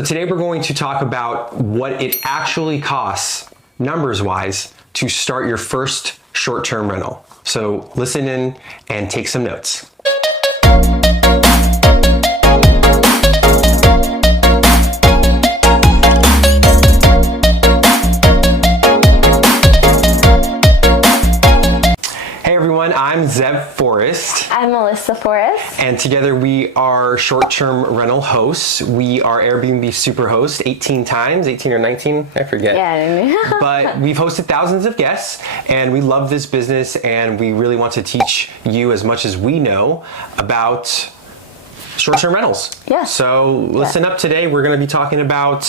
So today we're going to talk about what it actually costs, numbers-wise, to start your first short-term rental. So listen in and take some notes. I'm Zev Forrest. I'm Melissa Forrest. And together we are short-term rental hosts. We are Airbnb Superhost 18 times, 18 or 19, I forget. Yeah. But we've hosted thousands of guests and we love this business and we really want to teach you as much as we know about short-term rentals. Yeah. So listen up today. We're going to be talking about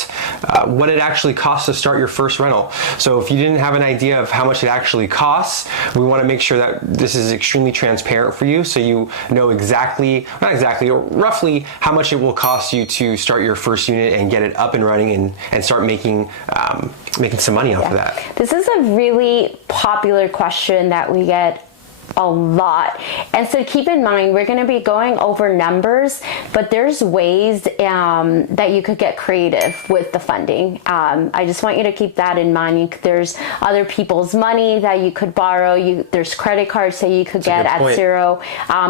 what it actually costs to start your first rental. So if you didn't have an idea of how much it actually costs, we want to make sure that this is extremely transparent for you so you know exactly, not exactly, or roughly how much it will cost you to start your first unit and get it up and running and start making some money off of that. This is a really popular question that we get a lot, and so keep in mind we're going to be going over numbers, but there's ways that you could get creative with the funding. I just want you to keep that in mind. There's other people's money that you could borrow. There's credit cards that you could get at zero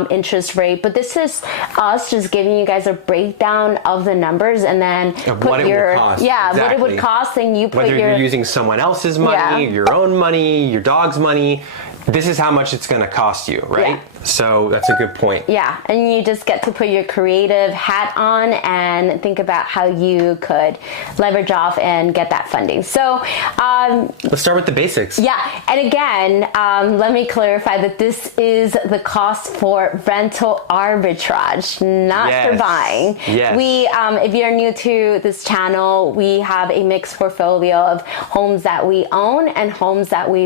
interest rate, but this is us just giving you guys a breakdown of the numbers and then what it would cost, and you put whether you're using someone else's money, your own money, your dog's money. This is how much it's going to cost you, right? Yeah. So that's a good point. Yeah, and you just get to put your creative hat on and think about how you could leverage off and get that funding. So let's start with the basics. Yeah, and again, let me clarify that this is the cost for rental arbitrage, not for buying. Yes. We, if you're new to this channel, we have a mixed portfolio of homes that we own and homes that we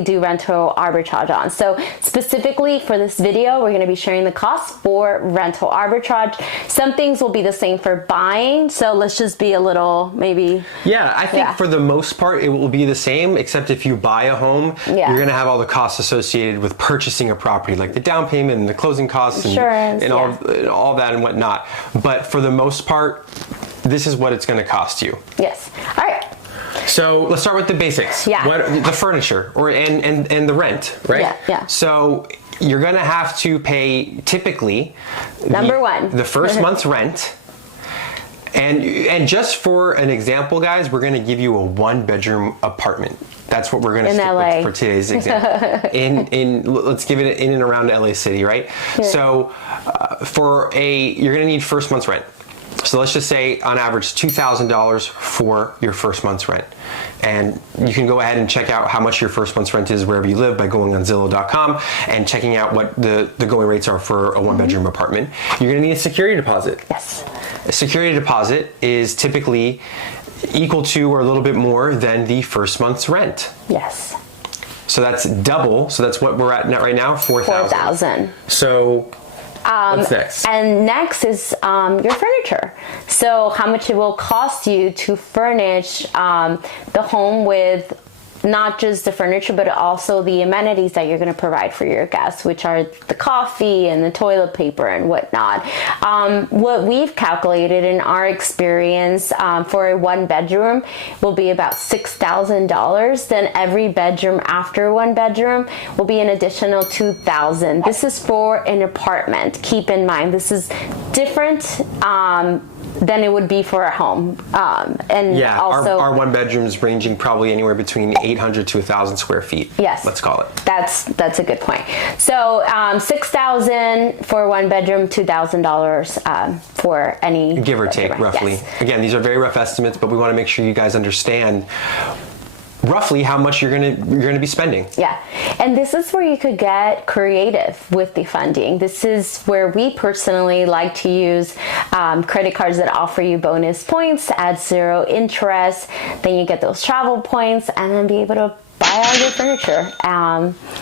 do rental arbitrage on. So specifically for this video, we're going to be sharing the cost for rental arbitrage. Some things will be the same for buying, so let's just be a little maybe. Yeah, I think for the most part it will be the same, except if you buy a home, you're going to have all the costs associated with purchasing a property, like the down payment and the closing costs and all that and whatnot. But for the most part, this is what it's going to cost you. Yes. All right. So let's start with the basics. Yeah. The furniture and the rent, right? Yeah. Yeah. So you're going to have to pay typically the first month's rent. And just for an example, guys, we're going to give you a 1-bedroom apartment. That's what we're going to stick with for today's example. Let's give it in and around LA City, right? Yeah. So you're going to need first month's rent. So let's just say on average $2,000 for your first month's rent. And you can go ahead and check out how much your first month's rent is wherever you live by going on Zillow.com and checking out what the going rates are for a 1-bedroom apartment. You're going to need a security deposit. Yes. A security deposit is typically equal to or a little bit more than the first month's rent. Yes. So that's double. So that's what we're at right now, $4,000. So what's next? And next is your furniture. So how much it will cost you to furnish the home with not just the furniture, but also the amenities that you're going to provide for your guests, which are the coffee and the toilet paper and whatnot. What we've calculated in our experience for a 1-bedroom will be about $6,000. Then every bedroom after 1 bedroom will be an additional $2,000. This is for an apartment. Keep in mind, this is different than it would be for a home. And also our 1-bedrooms ranging probably anywhere between 800 to 1,000 square feet. Yes. Let's call it. That's a good point. So $6,000 for 1-bedroom, $2,000 for any. Give or take, roughly. Yes. Again, these are very rough estimates, but we want to make sure you guys understand roughly how much you're gonna be spending. Yeah, and this is where you could get creative with the funding. This is where we personally like to use credit cards that offer you bonus points at 0 interest. Then you get those travel points and then be able to buy all your furniture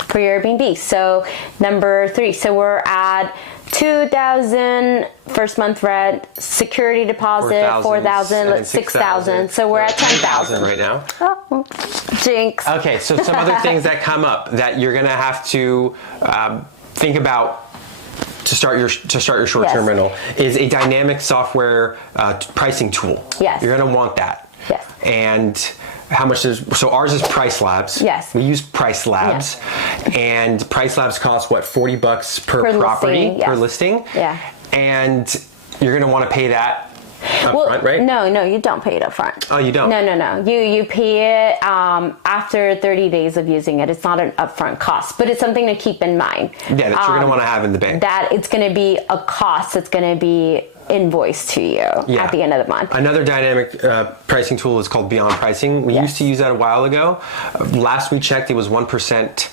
for your Airbnb. So number 3, so we're at $2,000 first month rent, security deposit, $4,000, $6,000. So we're at $10,000 right now. Oh, jinx. Okay, so some other things that come up that you're gonna have to think about to start your short-term rental is a dynamic software pricing tool. Yes. You're going to want that. Yes. And how much so ours is Price Labs. Yes. We use Price Labs. Yes. And Price Labs costs what, $40 per property, listing, per listing? Yeah. And you're going to want to pay that up front, right? No, you don't pay it up front. Oh, you don't? No. You pay it after 30 days of using it. It's not an upfront cost, but it's something to keep in mind. Yeah, that you're going to want to have in the bank. That it's going to be a cost that's going to be invoiced to you at the end of the month. Another dynamic pricing tool is called Beyond Pricing. We used to use that a while ago. Last we checked, it was 1%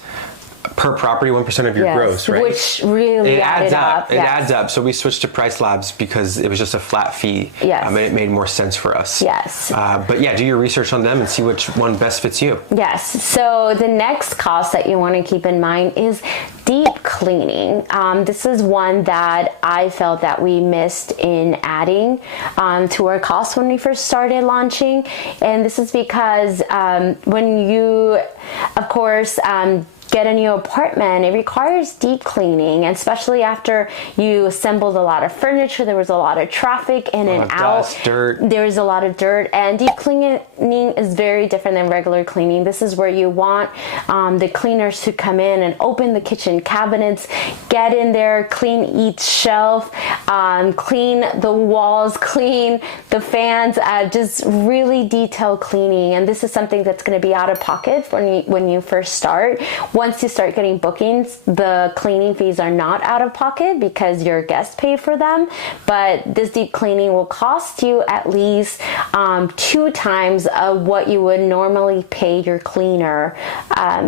per property, 1% of your gross, right? Which really adds up. It yes. adds up. So we switched to Price Labs because it was just a flat fee. Yes. And it made more sense for us. Yes. But yeah, do your research on them and see which one best fits you. Yes. So the next cost that you want to keep in mind is deep cleaning. This is one that I felt that we missed in adding to our costs when we first started launching. And this is because when you, of course, get a new apartment, it requires deep cleaning, and especially after you assembled a lot of furniture, there was a lot of traffic in and out. Dust, dirt. There's a lot of dirt, and deep cleaning is very different than regular cleaning. This is where you want the cleaners to come in and open the kitchen cabinets, get in there, clean each shelf, clean the walls, clean the fans, just really detailed cleaning. And this is something that's going to be out of pocket when you first start. Once you start getting bookings, the cleaning fees are not out of pocket because your guests pay for them. But this deep cleaning will cost you at least 2 times of what you would normally pay your cleaner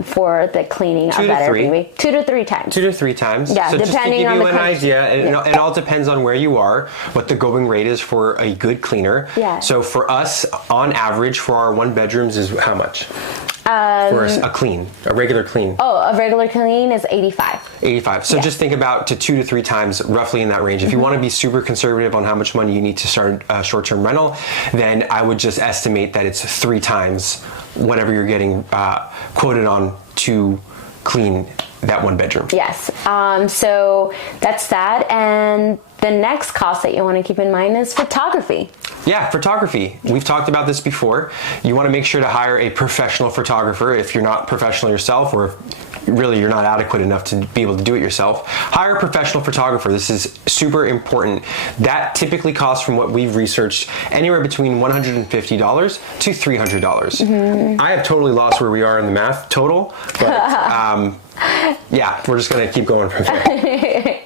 for the cleaning of that Airbnb. 2 to 3 times. 2 to 3 times. Yeah, so depending on the just to give you an idea, it all depends on where you are, what the going rate is for a good cleaner. Yeah. So for us, on average, for our 1 bedrooms is how much? For a regular clean. Oh, a regular clean is 85. 85. So just think about to 2 to 3 times, roughly in that range. If you want to be super conservative on how much money you need to start a short-term rental, then I would just estimate that it's 3 times whatever you're getting quoted on to clean that 1 bedroom. Yes. So that's that. And the next cost that you want to keep in mind is photography. Yeah, photography. We've talked about this before. You want to make sure to hire a professional photographer if you're not professional yourself, or if really you're not adequate enough to be able to do it yourself. Hire a professional photographer. This is super important. That typically costs, from what we've researched, anywhere between $150 to $300. I have totally lost where we are in the math total, but yeah, we're just going to keep going from there.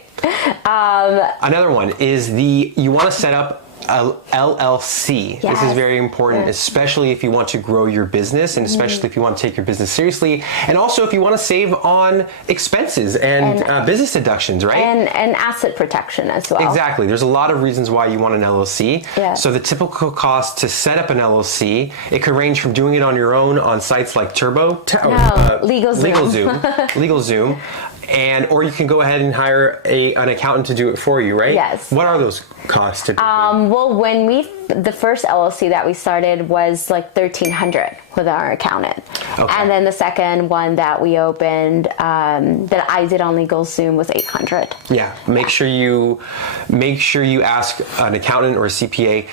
Another one is you want to set up a LLC. Yes. This is very important, especially if you want to grow your business, and especially if you want to take your business seriously, and also if you want to save on expenses and business deductions, right? And asset protection as well. Exactly. There's a lot of reasons why you want an LLC. Yeah. So the typical cost to set up an LLC, it could range from doing it on your own on sites like LegalZoom, or you can go ahead and hire an accountant to do it for you, right? Yes. What are those costs typically? Well, the first LLC that we started was like $1,300 with our accountant. Okay. And then the second one that we opened, that I did on LegalZoom, was $800. Yeah. Make sure you ask an accountant or a CPA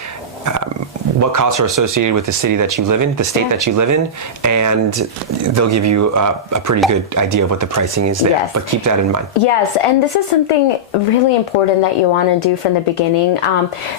what costs are associated with the city that you live in, the state that you live in, and they'll give you a pretty good idea of what the pricing is there. Yes. But keep that in mind. Yes, and this is something really important that you want to do from the beginning,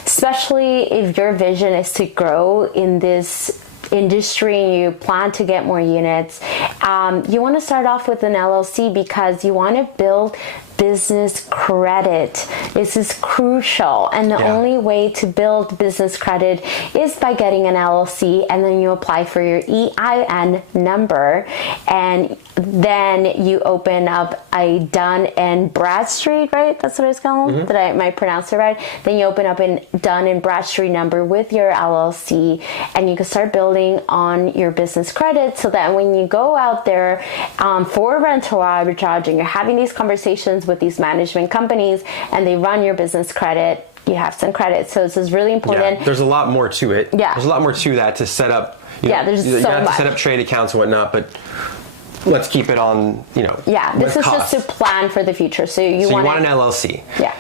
especially if your vision is to grow in this industry and you plan to get more units. You want to start off with an LLC because you want to build business credit. This is crucial, and the only way to build business credit is by getting an LLC, and then you apply for your EIN number, and then you open up a Dun and Bradstreet, right? That's what it's called. Mm-hmm. Did I pronounce it right? Then you open up a Dun and Bradstreet number with your LLC, and you can start building on your business credit, so that when you go out there for rental arbitrage and you're having these conversations with these management companies and they run your business credit, you have some credit. So this is really important. Yeah, there's a lot more to it. Yeah. There's a lot more to that to set up. There's so much. You have to set up trade accounts and whatnot, but let's keep it on, Yeah, this is just to plan for the future. So you want an LLC. Yeah.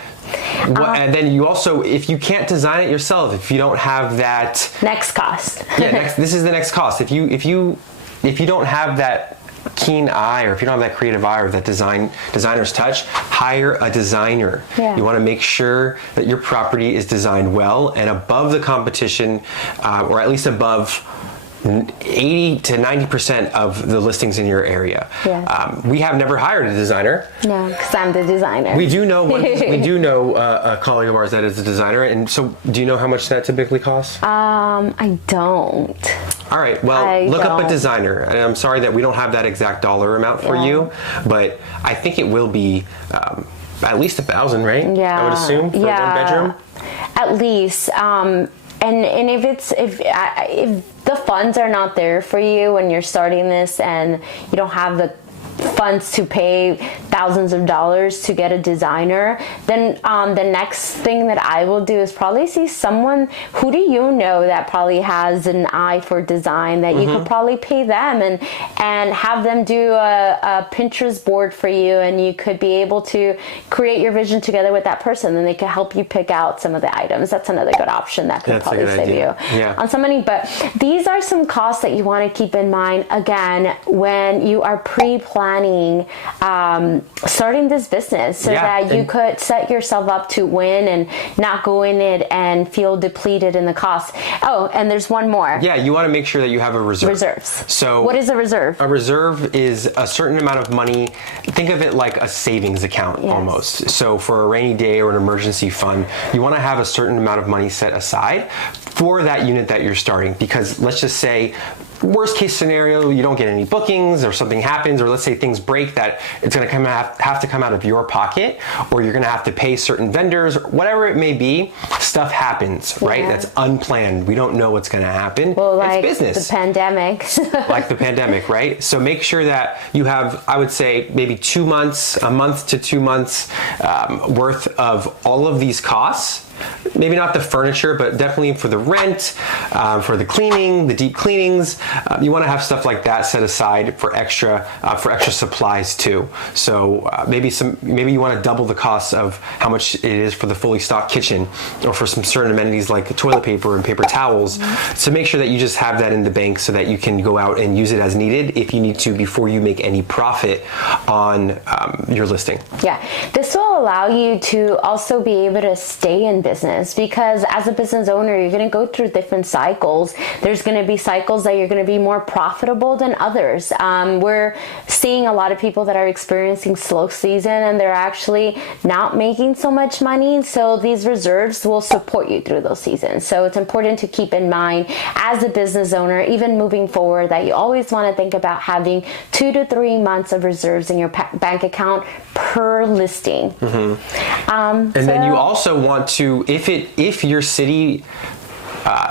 And then you also, if you can't design it yourself, if you don't have that next cost. This is the next cost. If you don't have that keen eye, or if you don't have that creative eye or that designer's touch, hire a designer. Yeah. You want to make sure that your property is designed well and above the competition, or at least above 80 to 90% of the listings in your area. Yeah. We have never hired a designer. No, because I'm the designer. We do know a colleague of ours that is a designer, and so do you know how much that typically costs? I don't. All right, well, look up a designer. And I'm sorry that we don't have that exact dollar amount for you, but I think it will be at least $1,000, right? Yeah. I would assume for one bedroom. At least. And if the funds are not there for you when you're starting this and you don't have the funds to pay thousands of dollars to get a designer, then the next thing that I will do is probably see someone who do you know that probably has an eye for design that you could probably pay them and have them do a Pinterest board for you, and you could be able to create your vision together with that person, and they could help you pick out some of the items. That's another good option that could probably save you on some money. But these are some costs that you want to keep in mind, again, when you are pre-planning starting this business, so that you could set yourself up to win and not go in it and feel depleted in the cost. Oh, and there's one more. Yeah, you want to make sure that you have a reserve. Reserves. So what is a reserve? A reserve is a certain amount of money. Think of it like a savings account almost. So for a rainy day or an emergency fund, you want to have a certain amount of money set aside for that unit that you're starting, because let's just say, worst case scenario, you don't get any bookings or something happens, or let's say things break that it's going to have to come out of your pocket, or you're going to have to pay certain vendors, whatever it may be. Stuff happens, right? That's unplanned. We don't know what's going to happen. Well, like it's business. The pandemic. Like the pandemic, right? So make sure that you have, I would say, maybe 2 months, a month to 2 months worth of all of these costs. Maybe not the furniture, but definitely for the rent, for the cleaning, the deep cleanings. You want to have stuff like that set aside for extra supplies too. So maybe you want to double the cost of how much it is for the fully stocked kitchen, or for some certain amenities like toilet paper and paper towels. So make sure that you just have that in the bank so that you can go out and use it as needed if you need to, before you make any profit on your listing. Yeah, this will allow you to also be able to stay in business, because as a business owner, you're going to go through different cycles. There's going to be cycles that you're going to be more profitable than others. We're seeing a lot of people that are experiencing slow season and they're actually not making so much money. So these reserves will support you through those seasons. So it's important to keep in mind as a business owner, even moving forward, that you always want to think about having 2 to 3 months of reserves in your bank account per listing. And then you also want to, if your city,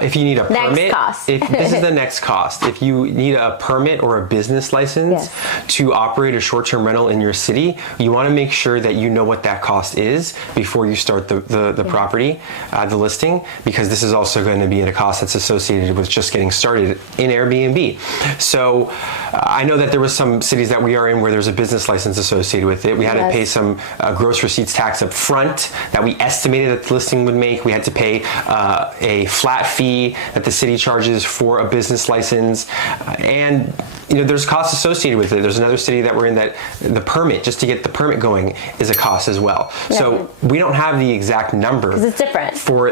if you need a permit, this is the next cost. If you need a permit or a business license to operate a short-term rental in your city, you want to make sure that you know what that cost is before you start the property, the listing, because this is also going to be at a cost that's associated with just getting started in Airbnb. So I know that there was some cities that we are in where there's a business license associated with it. We had to pay some gross receipts tax up front that we estimated that the listing would make. We had to pay a flat fee that the city charges for a business license, and there's costs associated with it. There's another city that we're in that the permit, just to get the permit going, is a cost as well. So we don't have the exact number, because it's different for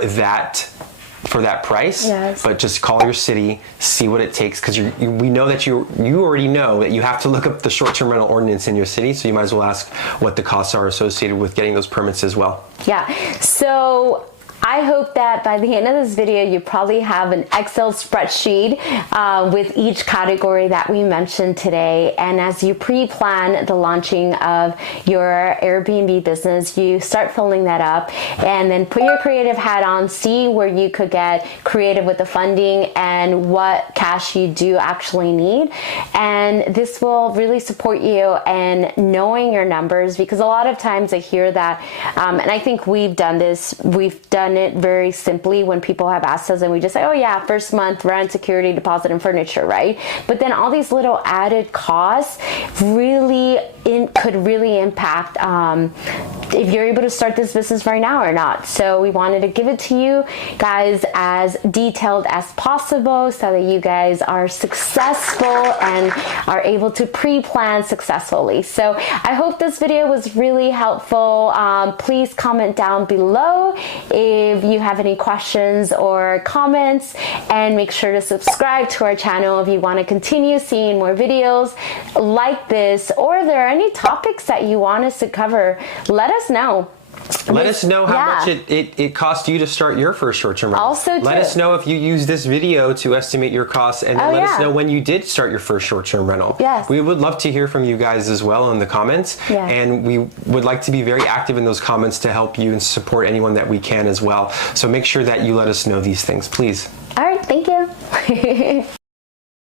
that price, but just call your city, see what it takes, because we know that you already know that you have to look up the short-term rental ordinance in your city, so you might as well ask what the costs are associated with getting those permits as well. So I hope that by the end of this video, you probably have an Excel spreadsheet with each category that we mentioned today. And as you pre-plan the launching of your Airbnb business, you start filling that up, and then put your creative hat on, see where you could get creative with the funding and what cash you do actually need. And this will really support you in knowing your numbers, because a lot of times I hear that, and I think we've done done it very simply when people have asked us, and we just say, oh yeah, first month rent, security deposit, and furniture, right? But then all these little added costs could really impact if you're able to start this business right now or not. So we wanted to give it to you guys as detailed as possible so that you guys are successful and are able to pre-plan successfully. So I hope this video was really helpful. Please comment down below if you have any questions or comments, and make sure to subscribe to our channel if you want to continue seeing more videos like this, or if there are any topics that you want us to cover, let us know. Let us know how much it cost you to start your first short-term rental. Also, let us know if you use this video to estimate your costs, and then let us know when you did start your first short-term rental. Yes. We would love to hear from you guys as well in the comments, and we would like to be very active in those comments to help you and support anyone that we can as well. So make sure that you let us know these things, please. All right, thank you.